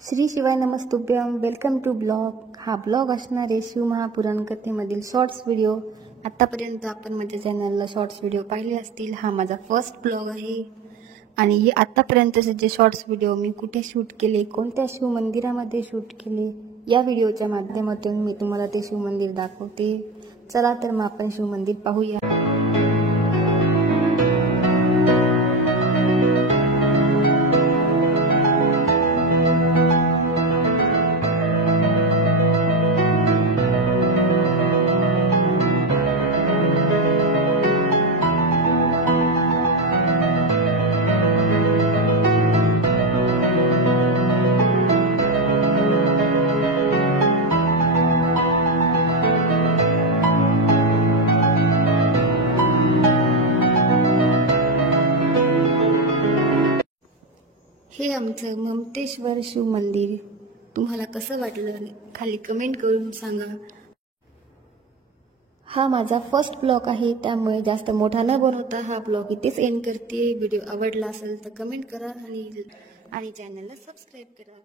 श्री शिवाय नमस्तुभ्यम. Welcome to blog. हा ब्लॉग असणार आहे शिवमहापुराण कथेमधील शॉर्ट्स व्हिडिओ. आत्तापर्यंत आपण माझ्या चॅनलला शॉर्ट्स व्हिडिओ पाहिले असतील. हा माझा फर्स्ट ब्लॉग आहे आणि हे आत्तापर्यंतचे जे शॉर्ट्स व्हिडिओ मी कुठे शूट केले, कोणत्या शिव मंदिरामध्ये शूट केले, या व्हिडिओच्या माध्यमातून मी तुम्हाला ते शिव मंदिर दाखवते. चला तर मग आपण शिव मंदिर पाहूया. हे आमचं ममतेश्वर शिव मंदिर. तुम्हाला कसं वाटलं खाली कमेंट करून सांगा. हा माझा फर्स्ट ब्लॉग आहे, त्यामुळे जास्त मोठा न बनवता हा ब्लॉग इथेच एंड करते. व्हिडिओ आवडला असेल तर कमेंट करा आणि चॅनलला सबस्क्राईब करा.